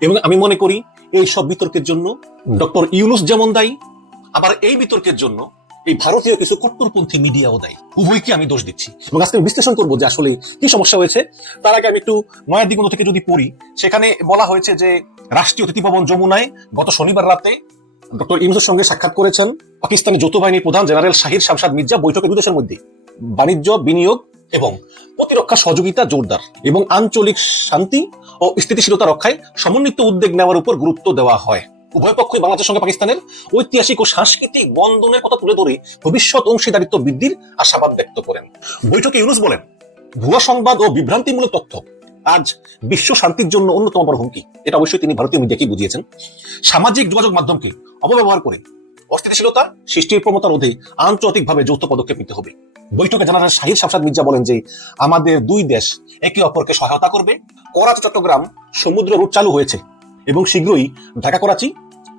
এবং আমি মনে করি, এই সব বিতর্কের জন্য ডক্টর ইউনুস যেমন দায়ী, আবার এই বিতর্কের জন্য এই ভারতীয় কিছু কট্টরপন্থী মিডিয়াও দায়ী। উভয়কে আমি দোষ দিচ্ছি? এবং আজকে বিশ্লেষণ করব যে আসলে কি সমস্যা হয়েছে। তার আগে আমি একটু নয়ার দিগন্ত থেকে যদি পড়ি, সেখানে বলা হয়েছে যে রাষ্ট্রীয় অতিথি ভবন যমুনায় গত শনিবার রাতে ডক্টর ইউনুসের সঙ্গে সাক্ষাৎ করেছেন পাকিস্তানি যৌথ বাহিনীর প্রধান জেনারেল শাহির শামসাদ মির্জা বৈঠকে দুই দেশের মধ্যে। বাণিজ্য, বিনিয়োগ এবং প্রতিরক্ষা সহযোগিতা জোরদার এবং আঞ্চলিক শান্তি ও স্থিতিশীলতা রক্ষায় সমন্বিত উদ্যোগ নেওয়ার উপর গুরুত্ব দেওয়া হয়। উভয় পক্ষই বাংলাদেশের সঙ্গে পাকিস্তানের ঐতিহাসিক ও সাংস্কৃতিক বন্ধনের কথা তুলে ধরে ভবিষ্যৎ অংশীদারিত্ব বৃদ্ধির আশাবাদ ব্যক্ত করেন। বৈঠকে ইউনুস বলেন ভুয়া সংবাদ ও বিভ্রান্তিমূলক তথ্য আজ বিশ্ব শান্তির জন্য অন্যতম বড় হুমকি। এটা অবশ্যই তিনি ভারতীয় মিডিয়াকে বুঝিয়েছেন। সামাজিক যোগাযোগ মাধ্যমকে অপব্যবহার করে অস্থিতিশীলতা সৃষ্টির প্রমতা রোধে আন্তর্জাতিকভাবে যৌথ পদক্ষেপ নিতে হবে। বৈঠকে জেনারেল শাহির শামসাদ মির্জা বলেন যে আমাদের দুই দেশ একে অপরকে সহায়তা করবে। করাচি চট্টগ্রাম সমুদ্র রুট চালু হয়েছে। এবং শীঘ্রই ঢাকা, করাচি,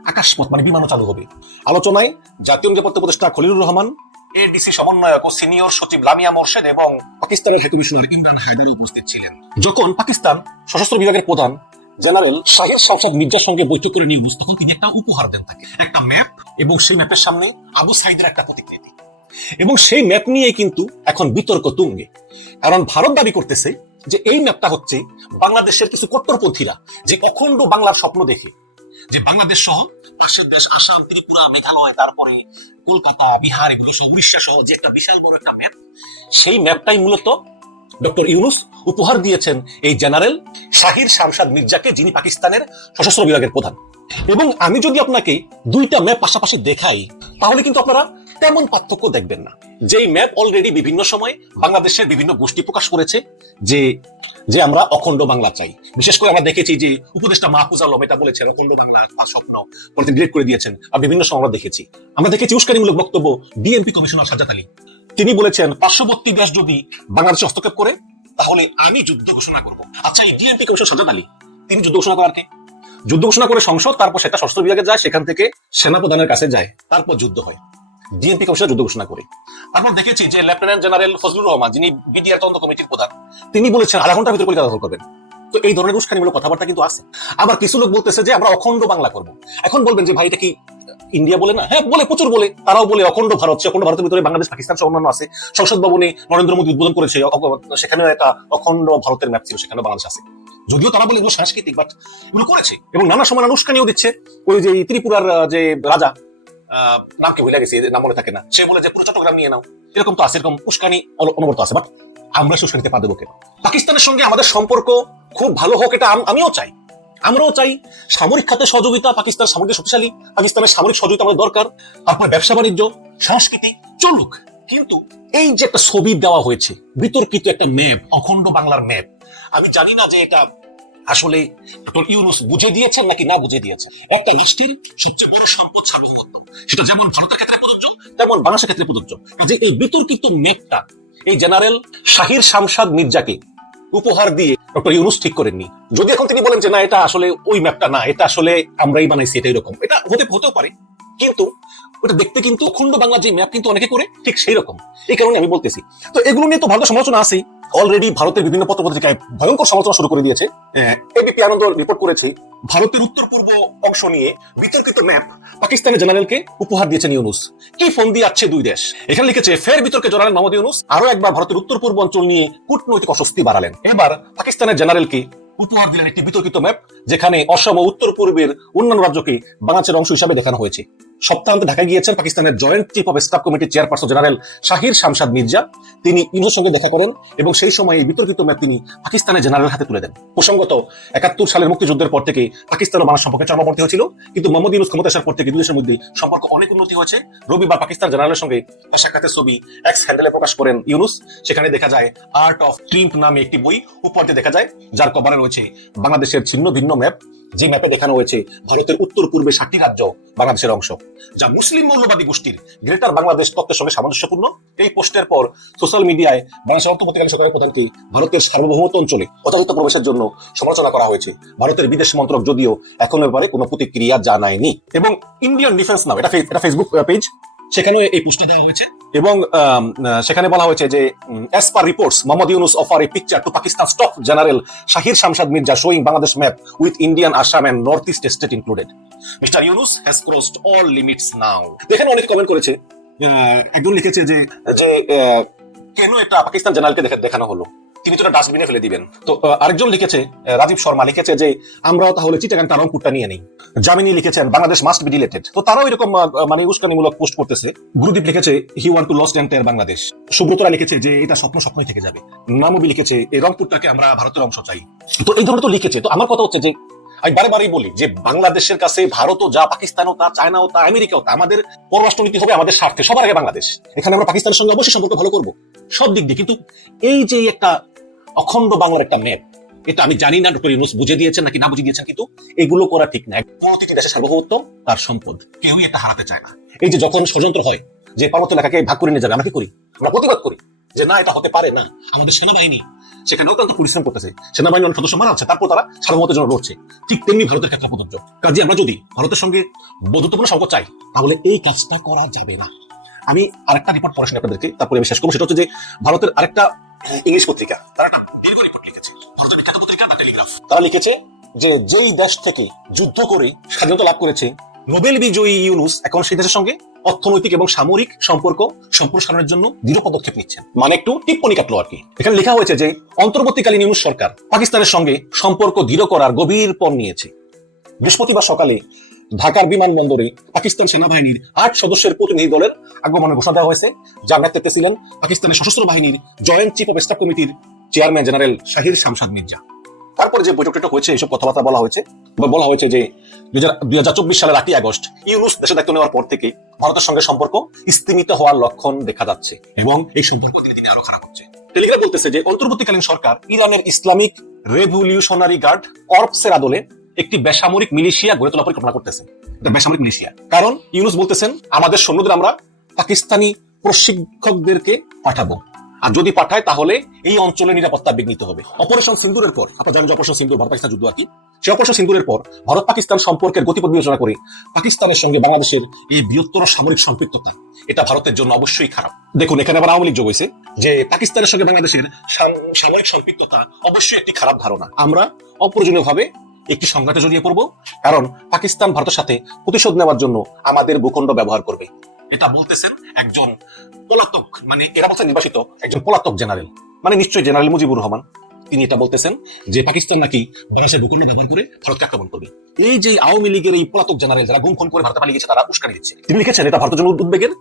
আকাশপথ মানে বিমানও চালু হবে। আলোচনায় জাতীয় নিরাপত্তা উপদেষ্টা খলিলুর রহমান, এডিসি সমন্বয়ক ও সিনিয়র সচিব লামিয়া মোর্শেদ এবং পাকিস্তানের ইমরান হায়দার উপস্থিত ছিলেন। যখন পাকিস্তান সশস্ত্র বিভাগের প্রধান জেনারেল শাহির শামসাদ মির্জার সঙ্গে বৈঠক করে নিউজ, তখন তিনি একটা উপহার দেন তাকে, একটা ম্যাপ এবং সেই ম্যাপের সামনে আবু সাইদের একটা প্রতিকৃতি। এবং সেই ম্যাপ নিয়ে কিন্তু এখন বিতর্ক তুঙ্গে। কারণ ভারত দাবি করতেছে যে এই ম্যাপটা হচ্ছে বাংলাদেশের কিছু কট্টরপন্থীরা যে অখণ্ড বাংলার স্বপ্ন দেখে। যে বাংলাদেশ সহ পাশের দেশ আসাম ত্রিপুরা মেঘালয়, তারপরে কলকাতা, বিহার, এগুলো সহ, উড়িষ্যা সহ যে একটা বিশাল বড় একটা ম্যাপ সেই ম্যাপটাই মূলত ডক্টর ইউনুস উপহার দিয়েছেন এই জেনারেল শাহির শামসাদ মির্জাকে, যিনি পাকিস্তানের সশস্ত্র বিভাগের প্রধান। এবং আমি যদি আপনাকে দুইটা ম্যাপ পাশাপাশি দেখাই, তাহলে কিন্তু আপনারা তেমন পার্থক্য দেখবেন না। যেই ম্যাপ অলরেডি বিভিন্ন সময় বাংলাদেশের বিভিন্ন গোষ্ঠী প্রকাশ করেছে, যে যে আমরা অখণ্ড বাংলা চাই। বিশেষ করে আমরা দেখেছি যে, উপদেষ্টা মাহফুজ আলম এটা বলেছেন, অখণ্ড বাংলা বা স্বপ্ন পরে ডিলিট করে দিয়েছেন আর বিভিন্ন সময় আমরা দেখেছি। আমরা দেখেছি উস্কানিমূলক বক্তব্য বিএনপি কমিশনার সাজ্জাদ আলী। তিনি বলেছেন, পার্শ্ববর্তী দেশ যদি বাংলাদেশে হস্তক্ষেপ করে, তাহলে আমি যুদ্ধ ঘোষণা করব। আচ্ছা এই ডিএমপি কমিশন সাজ্জাদ আলী, তিনি যুদ্ধ ঘোষণা করার কে? যুদ্ধ ঘোষণা করে সংসদ, তারপর সেটা সশস্ত্র বিভাগে যায়, সেখান থেকে সেনাপ্রধানের কাছে যায়, তারপর যুদ্ধ হয়। ডিএমপি কমিশন যুদ্ধ ঘোষণা করে। তারপর দেখেছি যে লেফটেন্যান্ট জেনারেল ফজলুর রহমান, যিনি বিডিআর তদন্ত কমিটির প্রধান, তিনি বলেছেন আধা ঘণ্টার ভিতরে কলিকাতা দখল করবেন। তো এই ধরনের উস্কানিমূলক কথাবার্তা কিন্তু আছে। আবার কিছু লোক বলতেছে যে আমরা অখণ্ড বাংলা করব। এখন বলবেন যে ভাই, এটা কি ইন্ডিয়া বলে না? হ্যাঁ বলে, প্রচুর বলে। তারাও বলে অখণ্ড ভারত, সে অখণ্ড ভারতের ভিতরে বাংলাদেশ, পাকিস্তান সহ অন্যান্য আছে। সংসদ ভবনে নরেন্দ্র মোদী উদ্বোধন করেছে সেখানেও একটা অখণ্ড ভারতের ম্যাপ ছিল সেখানে বাংলাদেশ আছে। যদিও তারা বলে এগুলো সাংস্কৃতিক বাট এগুলো করেছে এবং নানা সময় উস্কানিও দিচ্ছে। ওই যে ত্রিপুরার যে রাজা নাম কি ভুলে গেছি নাম মনে থাকে না। সে বলে যে, পুরো চট্টগ্রাম নিয়ে নাও। এরকম তো আছে, এরকম উস্কানি অনবরত আছে বাট আমরা সে উস্কানিতে পা দেবো কেন? পাকিস্তানের সঙ্গে আমাদের সম্পর্ক খুব ভালো হোক, এটা আমিও চাই। আমরাও চাই সামরিক খাতে সহযোগিতা, পাকিস্তান সামরিক শক্তিশালী, পাকিস্তানের সামরিক সহযোগিতা আমাদের দরকার, তারপর ব্যবসা বাণিজ্য, সংস্কৃতি, চলুক। কিন্তু এই যে একটা ছবি দেওয়া হয়েছে, বিতর্কিত একটা ম্যাপ, অখণ্ড বাংলার ম্যাপ, আমি জানি না যে এটা আসলে ডক্টর ইউনুস বুঝে দিয়েছেন নাকি না বুঝে দিয়েছেন? একটা রাষ্ট্রের সবচেয়ে বড় সম্পদ সার্বভৌমত্ব। সেটা যেমন ভারতের ক্ষেত্রে প্রযোজ্য, তেমন বাংলাদেশের ক্ষেত্রে প্রযোজ্য। যে এই বিতর্কিত ম্যাপটা এই জেনারেল শাহির শামসাদ মির্জাকে উপহার দিয়ে ডক্টর ইউনুস ঠিক করেননি। যদি এখন তিনি বলেন যে না, এটা আসলে ওই ম্যাপটা না, এটা আসলে আমরাই বানাইছি এটা এরকম, এটা হতে হতেও পারে। কিন্তু ওটা দেখতে কিন্তু অখণ্ড বাংলা যে ম্যাপ কিন্তু অনেকে করে, ঠিক সেই রকম এই কারণে আমি বলতেছি। তো এগুলো নিয়ে তো ভালো সমালোচনা আছেই। অলরেডি ভারতের বিভিন্ন পত্র পত্রিকায় ভয়ঙ্কর সমালোচনা শুরু করে দিয়েছে। এবিপি আনন্দ রিপোর্ট করেছে। ভারতের উত্তর পূর্ব অংশ নিয়ে বিতর্কিত ম্যাপ পাকিস্তানের জেনারেলকে উপহার দিয়েছেন ইউনুস। কি ফোন দিয়ে আছে দুই দেশ? এখানে লিখেছে, ফের বিতর্কে জড়ালেন মোহাম্মদ ইউনুস। আরও একবার ভারতের উত্তর পূর্ব অঞ্চল নিয়ে কূটনৈতিক অস্বস্তি বাড়ালেন। এবার পাকিস্তানের জেনারেলকে উপহার দিলেন একটি বিতর্কিত ম্যাপ যেখানে অসম ও উত্তর পূর্বের অন্যান্য রাজ্যকে বাংলাদেশের অংশ হিসাবে দেখানো হয়েছে। সপ্তাহান্তে ঢাকায় গিয়েছেন পাকিস্তানের জয়েন্ট চিফ অফ স্টাফ কমিটির চেয়ারপারসন জেনারেল শাহির শামসাদ মির্জা। তিনি ইউনুসের সঙ্গে দেখা করেন এবং সেই সময় এই বিতর্কিত ম্যাপ তিনি পাকিস্তানের জেনারেল হাতে তুলে দেন। প্রসঙ্গত, একাত্তর সালের মুক্তিযুদ্ধের পর থেকে পাকিস্তান ও বাংলাদেশ সম্পর্কে চরমপন্থী হয়েছিল, কিন্তু মোহাম্মদ ইউনুস ক্ষমতা আসার পর থেকে দুই দেশের মধ্যে সম্পর্ক অনেক উন্নতি হয়েছে। রবিবার পাকিস্তান জেনারেলের সঙ্গে তার সাক্ষাতের ছবি এক্স হ্যান্ডেলে প্রকাশ করেন ইউনুস। সেখানে দেখা যায় আর্ট অফ ট্রিম্প নামে একটি বই উপর দেখা যায়, যার কভারে রয়েছে বাংলাদেশের ছিন্ন ভিন্ন ম্যাপ। যে ম্যাপে দেখানো হয়েছে ভারতের উত্তর পূর্বে সাতটি রাজ্য, বাংলাদেশের অংশ। যা মুসলিম মৌলবাদী গোষ্ঠীর গ্রেটার বাংলাদেশ তত্ত্বের সঙ্গে সামঞ্জস্যপূর্ণ। এই পোস্টের পর সোশ্যাল মিডিয়ায় বাংলাদেশ অন্তর্বর্তীকালীন সরকারের প্রধানকে ভারতের সার্বভৌমত্ব অঞ্চলে যথাযথ প্রবেশের জন্য সমালোচনা করা হয়েছে। ভারতের বিদেশ মন্ত্রক যদিও এখন ব্যাপারে কোনো প্রতিক্রিয়া জানায়নি। এবং ইন্ডিয়ান ডিফেন্স নাও, এটা এটা ফেসবুক পেজ সেখানেও এই পোস্টটা দেওয়া হয়েছে। এবং সেখানে বলা হয়েছে যে as per reports Mohammad Yunus offer a picture to Pakistan stop general Shahir Shamshad Mirza showing Bangladesh map with Indian Assam and north east state included mister Yunus has crossed all limits now এখানে অনেক comment করেছে। একজন লিখেছে যে যে কেন এটা পাকিস্তান জেনারেলকে দেখা- দেখানো হলো? তিনি তো ডাস্টবিনে ফেলে দিবেন। তো আরেকজন লিখেছে রাজীব শর্মা লিখেছে যে, আমরাও তাহলে চিটাগাং তারংপুরটা নিয়ে নেই। জামিনী লিখেছেন, বাংলাদেশ মাস্ট বি ডিলেটেড তো তারাও এরকম মানে উস্কানিমূলক পোস্ট করতেছে। গুরুদীপ লিখেছে he want to lost entire Bangladesh সুব্রতরা লিখেছে যে, এটা স্বপ্ন স্বপ্নই থেকে যাবে। নামবি লিখেছে এই রংপুরটাকে আমরা ভারতের অংশ চাই। তো এই ধরনের তো লিখেছে। তো আমার কথা হচ্ছে যে, আমি বারে বারেই বলি যে, বাংলাদেশের কাছে ভারতও যা, পাকিস্তানও তা, চায়নাও তা, আমেরিকাও তা, আমাদের পররাষ্ট্রনীতি হবে আমাদের স্বার্থে। সবার আগে বাংলাদেশ। এখানে আমরা পাকিস্তানের সঙ্গে অবশ্যই সম্পর্ক ভালো করব। সব দিক দিয়ে। কিন্তু এই যে একটা অখণ্ড বাংলার একটা ম্যাপ এটা আমি জানি না ডক্টর ইউনুস বুঝে দিয়েছেন নাকি না বুঝে দিয়েছেন, কিন্তু এগুলো করা ঠিক না। প্রতিটি দেশের সার্বভৌমত্ব, তার সম্পদ। কেউই এটা হারাতে চায় না। এই যে যখন ষড়যন্ত্র হয়, যে পার্বত্য এলাকাকে ভাগ করে নিয়ে যাবে, আমরা কি করি? আমরা প্রতিবাদ করি যে না, এটা হতে পারে না। আমাদের সেনাবাহিনী, সেখানে অত্যন্ত পরিশ্রম করতেছে। সেনাবাহিনীর অনেক সদস্য মারা হচ্ছে তারপর তারা সার্বভৌমত্বের জন্য লড়ছে। ঠিক তেমনি ভারতের ক্ষেত্রে প্রযোজ্য কাজে আমরা যদি ভারতের সঙ্গে বন্ধুত্বপূর্ণ সম্পর্ক চাই, তাহলে এই কাজটা করা যাবে না। আমি আরেকটা রিপোর্ট পড়াশোনা আপনাদেরকে, তারপরে আমি শেষ করব। সেটা হচ্ছে যে ভারতের আরেকটা ইংলিশ পত্রিকা। তারা লিখেছে যে যেই দেশ থেকে যুদ্ধ করে স্বাধীনতা লাভ করেছে, নোবেল বিজয়ী ইউনুস এখন সেই দেশের সঙ্গে অর্থনৈতিক এবং সামরিক সম্পর্ক সম্প্রসারণের জন্য দৃঢ় পদক্ষেপ নিচ্ছেন। মানে একটু টিপ্পনি কাটলো আর কি। এখানে লেখা হয়েছে যে, অন্তর্বর্তীকালীন ইউনুস সরকার পাকিস্তানের সঙ্গে সম্পর্ক দৃঢ় করার গভীর পণ নিয়েছে। বৃহস্পতিবার সকালে ঢাকার বিমানবন্দরে পাকিস্তান সেনাবাহিনীর আট সদস্যের প্রতিনিধি দলের আগমনের ঘোষণা দেওয়া হয়েছে। যার নেতৃত্বে ছিলেন পাকিস্তানের সশস্ত্র বাহিনীর জয়েন্ট চিফ অফ স্টাফ কমিটির চেয়ারম্যান জেনারেল শাহির শামসাদ মির্জা। তারপরে যে বৈঠকটা হয়েছে, এসব কথাবার্তা বলা হয়েছে। বলা হয়েছে যে দুই হাজার চব্বিশ সালের আটই আগস্ট ইউনুস দেশে দায়িত্ব নেওয়ার পর থেকে ভারতের সঙ্গে সম্পর্ক স্তীমিত হওয়ার লক্ষণ দেখা যাচ্ছে এবং এই সম্পর্ক দিনে দিনে আরও খারাপ হচ্ছে। টেলিগ্রাফ বলতেছে যে, অন্তর্বর্তীকালীন সরকার ইরানের ইসলামিক রেভলিউশনারি গার্ড কর্পসের আদলে একটি বেসামরিক মিলিশিয়া গড়ে তোলা পরিকল্পনা করতেছে। বেসামরিক মিলিশিয়া। কারণ ইউনুস বলতেছেন, আমাদের সৈন্যদের আমরা পাকিস্তানি প্রশিক্ষকদেরকে পাঠাবো। আর যদি পাঠায়, তাহলে এই অঞ্চলের নিরাপত্তা বিঘ্নিত হবে। অপারেশন সিন্দুরের পর, আপনার জানেন অপারেশন সিন্দুর ভারত পাকিস্তান যুদ্ধ আর কি, সেই অপারেশন সিন্দুরের পর ভারত পাকিস্তান সম্পর্কের গতিপথ বিবেচনা করে পাকিস্তানের সঙ্গে বাংলাদেশের এই বৃহত্তর সামরিক সম্পৃক্ততা, এটা ভারতের জন্য অবশ্যই খারাপ। দেখুন, এখানে আবার আওয়ামী লীগ যোগ হয়েছে, যে পাকিস্তানের সঙ্গে বাংলাদেশের সামরিক সম্পৃক্ততা অবশ্যই একটি খারাপ ধারণা। আমরা অপ্রয়োজনীয়ভাবে একটি সংঘাতে জড়িয়ে পড়ব? কারণ পাকিস্তান ভারতের সাথে প্রতিশোধ নেওয়ার জন্য আমাদের ভূখণ্ড ব্যবহার করবে। এটা বলতেছেন একজন পলাতক মানে এরা বলছে নির্বাসিত একজন পলাতক জেনারেল। মানে নিশ্চয়ই জেনারেল মুজিবুর রহমান। তিনি এটা বলতেছেন যে পাকিস্তান নাকি বাংলাদেশের ভূখণ্ড ব্যবহার করে ভারতকে আক্রমণ করবে। এই যে আওয়ামী লীগের এই পলাতক জেনারেল যারা গুম খুন করে ভারতে পালিয়ে গেছে, তারা উস্কানি দিচ্ছে। তিনি লিখেছেন, এটা ভারতের জন্য উদ্বেগের।